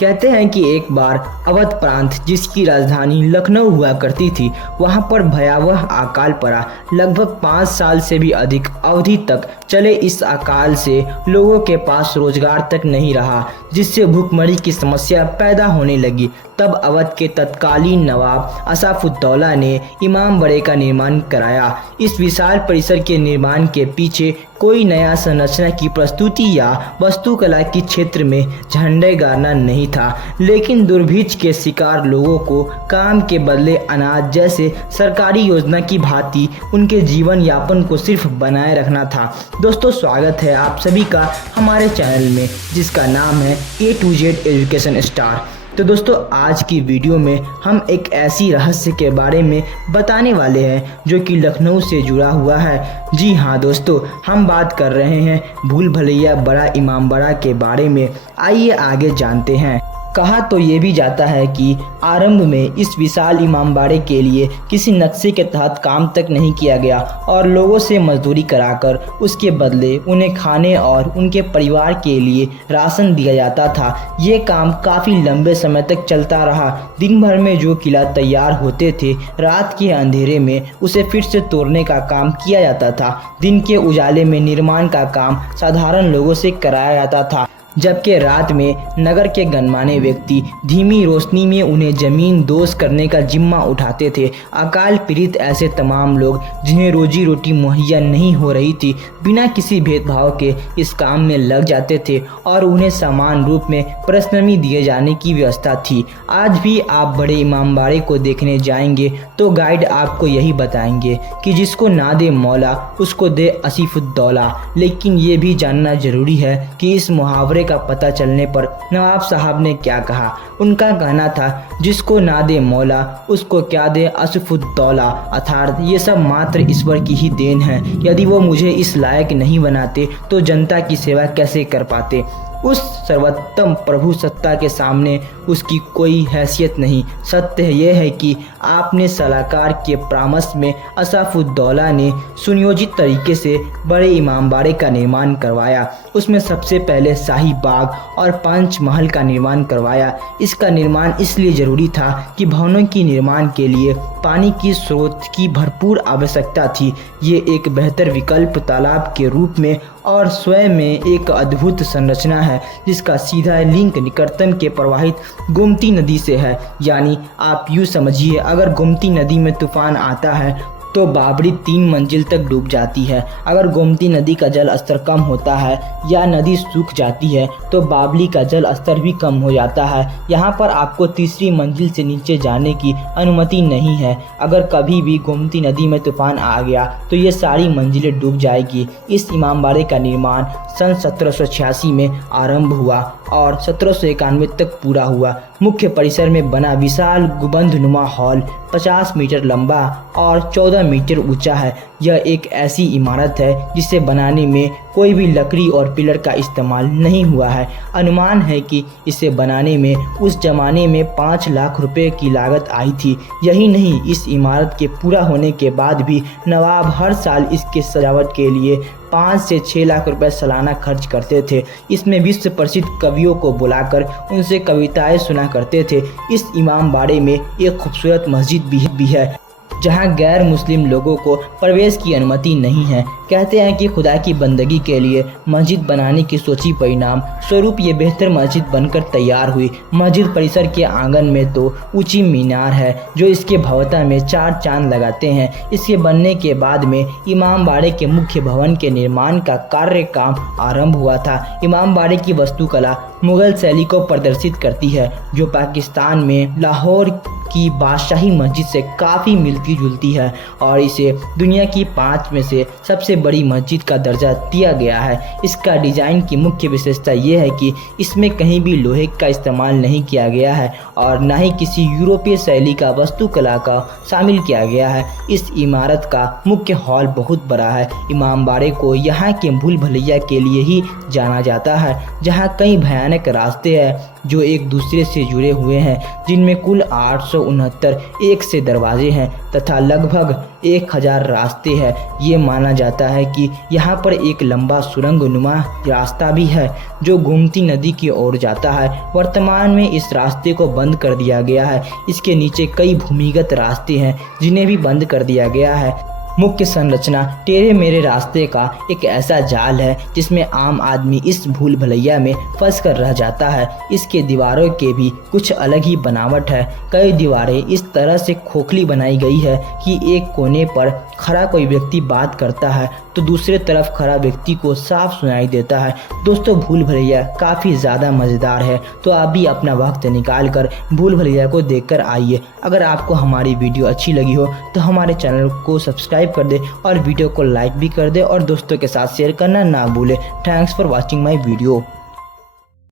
कहते हैं कि एक बार अवध प्रांत जिसकी राजधानी लखनऊ हुआ करती थी, वहां पर भयावह अकाल पड़ा। लगभग 5 साल से भी अधिक अवधि तक चले इस अकाल से लोगों के पास रोजगार तक नहीं रहा, जिससे भूखमरी की समस्या पैदा होने लगी। तब अवध के तत्कालीन नवाब असाफुद्दौला ने इमाम बाड़े का निर्माण कराया। इस विशाल परिसर के निर्माण के पीछे कोई नया संरचना की प्रस्तुति या वास्तुकला के क्षेत्र में झंडे गाड़ना नहीं था, लेकिन दुर्भिक्ष के शिकार लोगों को काम के बदले अनाज जैसे सरकारी योजना की भांति उनके जीवन यापन को सिर्फ बनाए रखना था। दोस्तों, स्वागत है आप सभी का हमारे चैनल में, जिसका नाम है A to Z education star. तो दोस्तों, आज की वीडियो में हम एक ऐसी रहस्य के बारे में बताने वाले हैं जो कि लखनऊ से जुड़ा हुआ है। जी हाँ दोस्तों, हम बात कर रहे हैं भूल भुलैया बड़ा इमामबाड़ा के बारे में। आइए आगे जानते हैं। कहा तो ये भी जाता है कि आरंभ में इस विशाल इमामबाड़े के लिए किसी नक्शे के तहत काम तक नहीं किया गया और लोगों से मजदूरी कराकर उसके बदले उन्हें खाने और उनके परिवार के लिए राशन दिया जाता था। ये काम काफ़ी लंबे समय तक चलता रहा। दिन भर में जो किला तैयार होते थे, रात के अंधेरे में उसे फिर से तोड़ने का काम किया जाता था। दिन के उजाले में निर्माण का काम साधारण लोगों से कराया जाता था, जबकि रात में नगर के गणमान्य व्यक्ति धीमी रोशनी में उन्हें जमीन दोज करने का जिम्मा उठाते थे। अकाल पीड़ित ऐसे तमाम लोग जिन्हें रोजी रोटी मुहैया नहीं हो रही थी, बिना किसी भेदभाव के इस काम में लग जाते थे और उन्हें समान रूप में परिश्रमी दिए जाने की व्यवस्था थी। आज भी आप बड़े इमामबाड़े को देखने जाएंगे तो गाइड आपको यही बताएंगे कि जिसको ना दे मौला उसको दे आसिफुद्दौला। लेकिन ये भी जानना जरूरी है कि इस मुहावरे का पता चलने पर नवाब साहब ने क्या कहा। उनका कहना था, जिसको ना दे मौला उसको क्या दे आसिफुद्दौला, अर्थात ये सब मात्र ईश्वर की ही देन है। यदि वो मुझे इस लायक नहीं बनाते तो जनता की सेवा कैसे कर पाते। उस सर्वोत्तम प्रभु सत्ता के सामने उसकी कोई हैसियत नहीं। सत्य यह है कि आपने सलाहकार के परामर्श में असाफुद्दौला ने सुनियोजित तरीके से बड़े इमामबाड़े का निर्माण करवाया। उसमें सबसे पहले शाही बाग और पंच महल का निर्माण करवाया। इसका निर्माण इसलिए जरूरी था कि भवनों की निर्माण के लिए पानी की स्रोत की भरपूर आवश्यकता थी। ये एक बेहतर विकल्प तालाब के रूप में और स्वयं में एक अद्भुत संरचना है, जिसका सीधा लिंक निकटतम के प्रवाहित गोमती नदी से है। यानी आप यूँ समझिए, अगर गोमती नदी में तूफान आता है तो बाबरी 3 मंजिल तक डूब जाती है। अगर गोमती नदी का जल स्तर कम होता है या नदी सूख जाती है तो बाबली का जल स्तर भी कम हो जाता है। यहाँ पर आपको तीसरी मंजिल से नीचे जाने की अनुमति नहीं है। अगर कभी भी गोमती नदी में तूफान आ गया तो ये सारी मंजिलें डूब जाएगी। इस इमामबाड़े का निर्माण सन 1786 में आरंभ हुआ और 1791 तक पूरा हुआ। मुख्य परिसर में बना विशाल गुंबदनुमा हॉल 50 मीटर लंबा और 14 मीटर ऊंचा है। यह एक ऐसी इमारत है जिसे बनाने में कोई भी लकड़ी और पिलर का इस्तेमाल नहीं हुआ है। अनुमान है कि इसे बनाने में उस जमाने में 5 लाख रुपए की लागत आई थी। यही नहीं, इस इमारत के पूरा होने के बाद भी नवाब हर साल इसके सजावट के लिए 5 से 6 लाख रुपए सालाना खर्च करते थे। इसमें विश्व प्रसिद्ध कवियों को बुलाकर उनसे कविताएं सुना करते थे। इस इमामबाड़े में एक खूबसूरत मस्जिद भी है जहां गैर मुस्लिम लोगों को प्रवेश की अनुमति नहीं है। कहते हैं कि खुदा की बंदगी के लिए मस्जिद बनाने की सोची परिणाम स्वरूप ये बेहतर मस्जिद बनकर तैयार हुई। मस्जिद परिसर के आंगन में तो ऊंची मीनार है जो इसके भव्यता में 4 चांद लगाते हैं। इसके बनने के बाद में इमामबाड़े के मुख्य भवन के निर्माण का काम आरंभ हुआ था। इमामबाड़े की वास्तुकला मुगल शैली को प्रदर्शित करती है, जो पाकिस्तान में लाहौर की बादशाही मस्जिद से काफ़ी मिलती जुलती है और इसे दुनिया की 5 में से सबसे बड़ी मस्जिद का दर्जा दिया गया है। इसका डिज़ाइन की मुख्य विशेषता यह है कि इसमें कहीं भी लोहे का इस्तेमाल नहीं किया गया है और न ही किसी यूरोपीय शैली का वास्तुकला का शामिल किया गया है। इस इमारत का मुख्य हॉल बहुत बड़ा है। इमामबाड़े को यहाँ के भूल भुलैया के लिए ही जाना जाता है, जहाँ कई भयानक भयानक रास्ते हैं जो एक दूसरे से जुड़े हुए हैं, जिनमें कुल 869 एक से दरवाजे हैं तथा लगभग 1000 रास्ते हैं। ये माना जाता है कि यहाँ पर एक लंबा सुरंगनुमा रास्ता भी है जो गोमती नदी की ओर जाता है। वर्तमान में इस रास्ते को बंद कर दिया गया है। इसके नीचे कई भूमिगत रास्ते हैं जिन्हें भी बंद कर दिया गया है। मुख्य संरचना टेढ़े मेरे रास्ते का एक ऐसा जाल है जिसमें आम आदमी इस भूल भुलैया में फंस कर रह जाता है। इसके दीवारों के भी कुछ अलग ही बनावट है। कई दीवारें इस तरह से खोखली बनाई गई है कि एक कोने पर खड़ा कोई व्यक्ति बात करता है तो दूसरे तरफ खड़ा व्यक्ति को साफ सुनाई देता है। दोस्तों, भूल भुलैया काफ़ी ज़्यादा मज़ेदार है, तो आप भी अपना वक्त निकाल कर भूल भुलैया को देखकर आइए। अगर आपको हमारी वीडियो अच्छी लगी हो तो हमारे चैनल को सब्सक्राइब कर दे और वीडियो को लाइक भी कर दे और दोस्तों के साथ शेयर करना ना भूले। Thanks for watching my video.